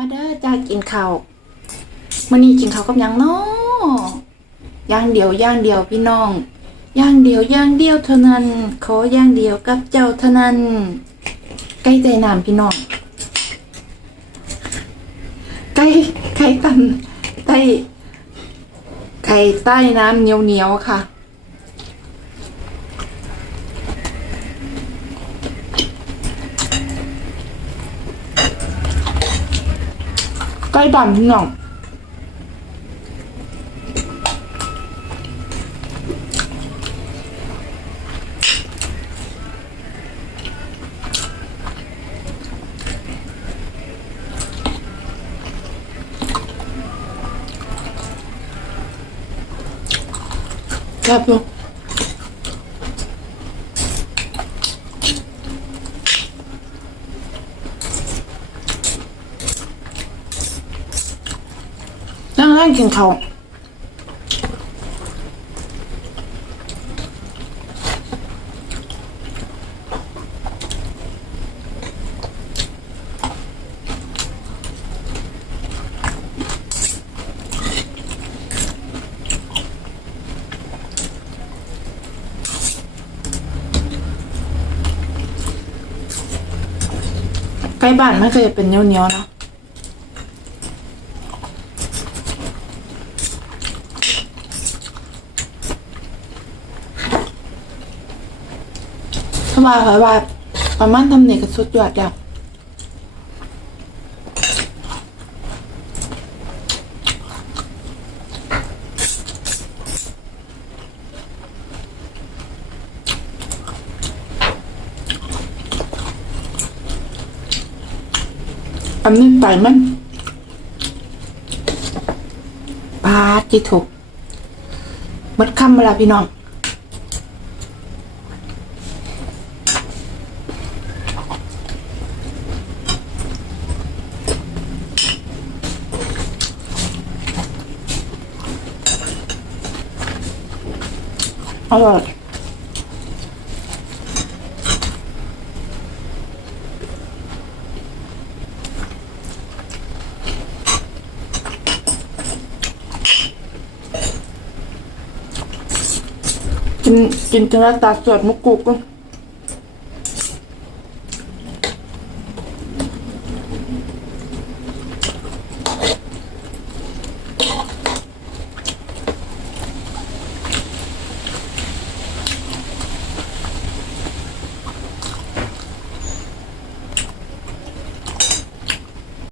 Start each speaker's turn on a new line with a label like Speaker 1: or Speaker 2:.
Speaker 1: มาเด้อจ้ากินข้าวมื้อนี้กินข้าวกับยังน้อย่างเดียวย่างเดียวพี่น้องย่างเดียวย่างเดียวเท่านั้นขอย่างเดียวกับเจ้าเท่านั้นใกล้ใจน้ำพี่น้องไก่ไก่ตันไต้ไก่ใต้น้ำเหนียวเหนียวๆค่ะ ใกล้บ้านพี่ นั่งนั่งกินเขาใกล้บ้านไม่เคยเป็นเนียวเหนียวๆเนาะ ถ้าว่าขอยว่าประมาณทำเนี่ยก็สุดยอดแล้วอันนี้ไก่มันปาจิถูกมัดคำเวลาพี่น้อง อร่อยกินกินจนแล้วตาสวดมุกกุกก็